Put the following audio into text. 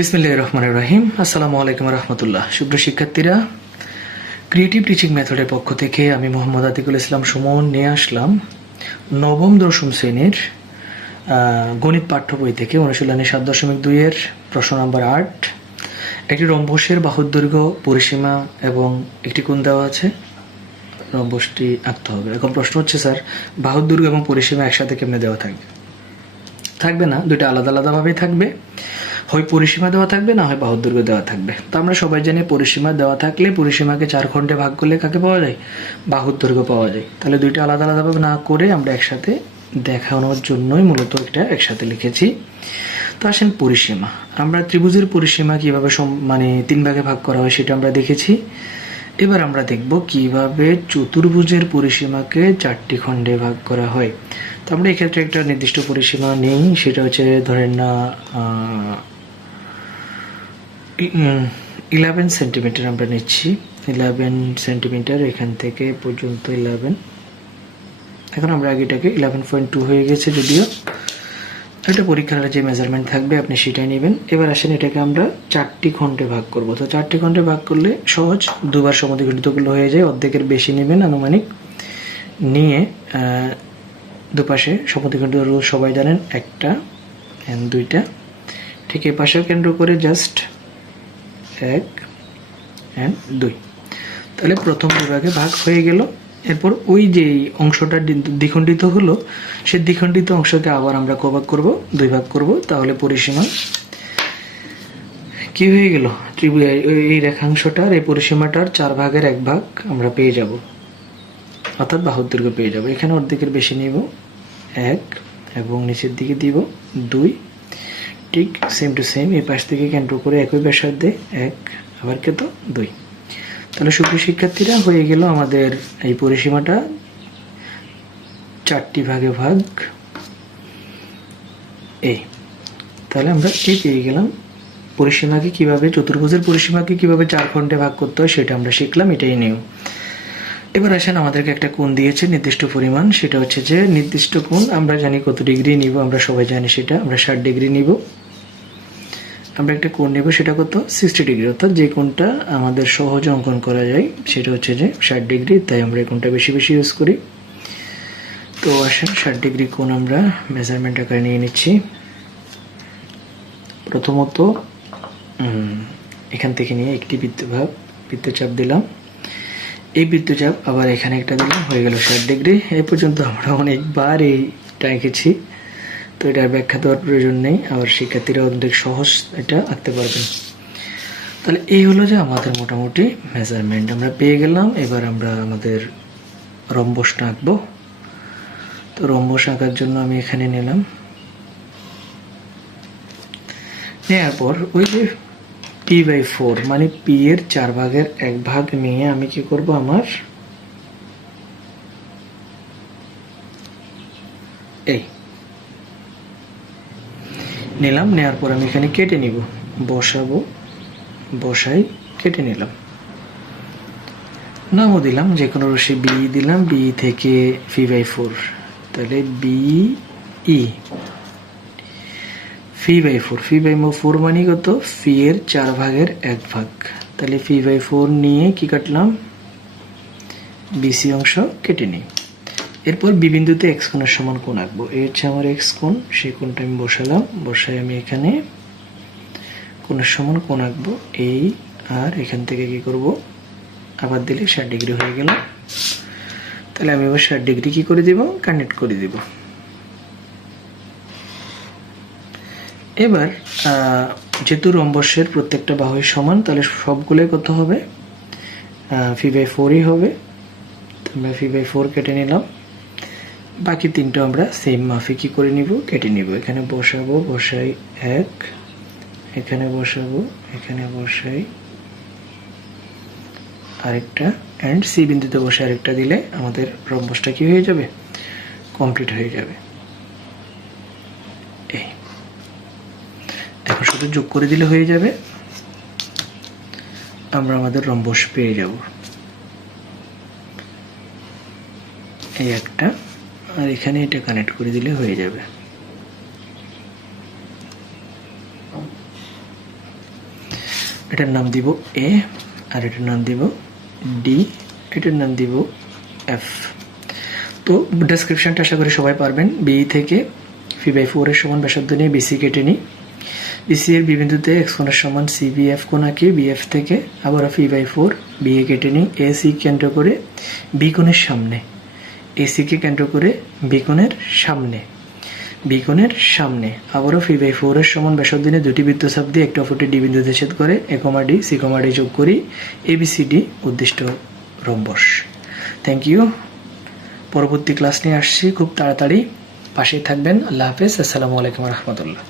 বিসমিল্লাহির রহমানির রহিম। আসসালামু আলাইকুম রহমতুল্লাহ। সুপ্রিয় শিক্ষার্থীরা, ক্রিয়েটিভ টিচিং মেথডের পক্ষ থেকে আমি মোহাম্মদ আতিকুল ইসলাম সুমন নিয়ে আসলাম নবম দশম শ্রেণীর গণিত পাঠ্য বই থেকে অনুশীলনী 7.2-এর প্রশ্ন নম্বর 8। একটি রম্বসের বাহুর দৈর্ঘ্য, পরিসীমা এবং একটি কোণ দেওয়া আছে। রম্বসটি আঁকতে হবে। এখন প্রশ্ন হচ্ছে, স্যার বাহুর দৈর্ঘ্য এবং পরিসীমা একসাথে কেমনে দেওয়া থাকবে? থাকবে না, দুইটা আলাদা আলাদাভাবেই থাকবে। হয় পরিসীমা দেওয়া থাকবে, না হয় বাহুর দৈর্ঘ্য দেওয়া থাকবে। তো আমরা সবাই জানি পরিসীমা দেওয়া থাকলে পরিসীমাকে 4 খণ্ডে ভাগ করলে কাকে পাওয়া যায়? বাহুর দৈর্ঘ্য পাওয়া যায়। তাহলে দুইটা আলাদা আলাদাভাবে না করে আমরা একসাথে দেখানোর জন্যই মূলত এটা একসাথে লিখেছি। তো আসেন পরিসীমা। আমরা ত্রিভুজের পরিসীমা কিভাবে 3 ভাগে ভাগ করা হয় সেটা আমরা দেখেছি। এবার আমরা দেখব কিভাবে চতুর্ভুজের পরিসীমাকে 4টি খণ্ডে ভাগ করা হয়। তো আমরা এক্ষেত্রে একটা নির্দিষ্ট পরিসীমা নেই, সেটা হচ্ছে ধরেন না 11 সেন্টিমিটার আমরা নিচ্ছি। 11 সেন্টিমিটার এখান থেকে পর্যন্ত 11। এখন আমরা আগে এটাকে 11.2 হয়ে গেছে, যদিও একটা পরীক্ষার যে মেজারমেন্ট থাকবে আপনি সেটাই নেবেন। এবার আসেন এটাকে আমরা 4টি খণ্ডে ভাগ করব। তো 4টি খণ্ডে ভাগ করলে সহজ, দুবার সমদ্বিখণ্ডিতগুলো হয়ে যায়। অর্ধেকের বেশি নেবেন আনুমানিক, নিয়ে দুপাশে সমদ্বিখণ্ডিত রুল সবাই জানেন, একটা এন্ড দুইটা। ঠিক এই পাশেও কেন্দ্র করে জাস্ট 1 এন্ড 2। তাহলে প্রথম বিভাগে ভাগ হয়ে গেল। এরপর ওই যে অংশটা দ্বিখণ্ডিত হলো, সে দ্বিখণ্ডিত অংশকে আবার আমরা কভাগ করব, 2 ভাগ করব। তাহলে পরিসীমা কি হয়ে গেল? এই রেখাংশটার, এই পরিসীমাটার 4 ভাগের 1 ভাগ আমরা পেয়ে যাব, অর্থাৎ বাহুর দৈর্ঘ্য পেয়ে যাব। এখানে অর্ধেকের বেশি নিব 1 এবং নিচের দিকে দিব 2। ঠিক সেম টু সেম এই পাশ থেকে কেন্দ্র করে একই ব্যাসার্ধে 1, আবার কত 2। তাহলে সুপ্রিয় শিক্ষার্থীরা, হয়ে গেল আমাদের এই পরিসীমাটা 4টি ভাগে ভাগ। এই তাহলে আমরা এই পেয়ে গেলাম পরিসীমাকে কিভাবে, চতুর্ভুজের পরিসীমাকে কিভাবে 4 খণ্ডে ভাগ করতে হয় সেটা আমরা শিখলাম। এটাই নিয়ম। এবার আসেন, আমাদেরকে একটা কোণ দিয়েছে নির্দিষ্ট পরিমাণ, সেটা হচ্ছে যে নির্দিষ্ট কোণ আমরা জানি কত ডিগ্রি নিব, আমরা সবাই জানি সেটা। আমরা 60 ডিগ্রি নিব। আমরা একটা কোণ নেব, সেটা কত? 60 ডিগ্রি, অর্থাৎ যে কোণটা আমাদের সহজে অঙ্কন করা যায় সেটা হচ্ছে যে 60 ডিগ্রি। তাই আমরা এই কোণটা বেশি বেশি ইউজ করি। তো আসেন 60 ডিগ্রি কোণ আমরা মেজারমেন্ট আকারে নিয়ে নিচ্ছি। প্রথমত এখান থেকে নিয়ে একটি বৃত্তচাপ দিলাম। এই বৃত্তচাপ আবার এখানে একটা দিলাম, হয়ে গেল 60 ডিগ্রি। এই পর্যন্ত আমরা অনেকবার এইটা এঁকেছি, তো এটার ব্যাখ্যা দেওয়ার প্রয়োজন নেই। আবার শিক্ষার্থীরা অনেক সহজ এটা আঁকতে পারবেন। তাহলে এই হলো যে আমাদের মোটামুটি মেজারমেন্ট আমরা পেয়ে গেলাম। এবার আমরা আমাদের রম্বসটা আঁকবো। তো রম্বস আঁকার জন্য আমি এখানে নিলাম, নেওয়ার পর ওই যে p/4 মানে p এর 4 ভাগের 1 ভাগ নিয়ে আমি কি করব, আমার এই নিলাম। নেওয়ার পর আমি এখানে কেটে নিব, বসাবো, বসাই কেটে নিলাম। নামও দিলাম, যে কোনো রশ্মি বি দিলাম, বি থেকে p/4। তাহলে BE p/4 মানে কত? পি এর 4 ভাগের 1 ভাগ। তাহলে p/4 নিয়ে কি কাটলাম? বিসি অংশ কেটে নিই। এরপর বি বিন্দুতে এক্স কোণের সমান কোণ আঁকবো। এই হচ্ছে আমার এক্স কোণ, সেই কোণটা আমি বসালাম। বসাই আমি এখানে কোণের সমান কোণ আঁকবো এই, আর এখান থেকে কি করব, আবার দিলে 60 ডিগ্রি হয়ে গেল। তাহলে আমি এবার 60 ডিগ্রি কি করে দিব, কানেক্ট করে দিব। এবার যেহেতু রম্বসের প্রত্যেকটা বাহুই সমান, তাহলে সবগুলোই কত হবে? p/4ই হবে। আমরা p/4 কেটে নিলাম। বাকি 3টা আমরা সেম মাফে কি করে নিব, কেটে নিব। এখানে বসাবো, বসাই 1, এখানে বসাবো, এখানে বসাই আরেকটা, এন্ড সি বিন্দুতে বসে আরেকটা দিলে আমাদের রম্বসটা কি হয়ে যাবে, কমপ্লিট হয়ে যাবে। এই এখন শুধু যোগ করে দিলে হয়ে যাবে, আমরা আমাদের রম্বস পেয়ে যাব। এই একটা, আর এখানে এটা কানেক্ট করে দিলে হয়ে যাবে। এটার নাম দিব এ, আর এটার নাম দিব ডি, এটার নাম দিব এফ। তো ডেসক্রিপশনটা আশা করি সবাই পারবেন। বি থেকে পি/4 এর সমান ব্যাসার্ধ নিয়ে বিসি কেটে নিই। বিসি এর বিবিন্দুতে এক্স কোণের সমান সিবিএফ কোণ আঁকি। বিএফ থেকে আবার পি/4 বিএ কেটে নিই। এসি কেন্দ্র করে বি কোণের সামনে, এসিকে কেন্দ্র করে বি কোণের সামনে, বি কোণের সামনে আবারও পি/4 এর সমান ব্যাসার্ধ নিয়ে দুটি বৃত্তচাপ দিয়ে একটা অপরটি ডি বিন্দুতে ছেদ করে A comma D C comma D যোগ করি এবিসিডি উদ্দিষ্ট রম্বস। Thank you. পরবর্তী ক্লাস নিয়ে আসছি খুব তাড়াতাড়ি, পাশেই থাকবেন। আল্লাহ হাফেজ। আসসালামু আলাইকুম রহমতুল্লাহ।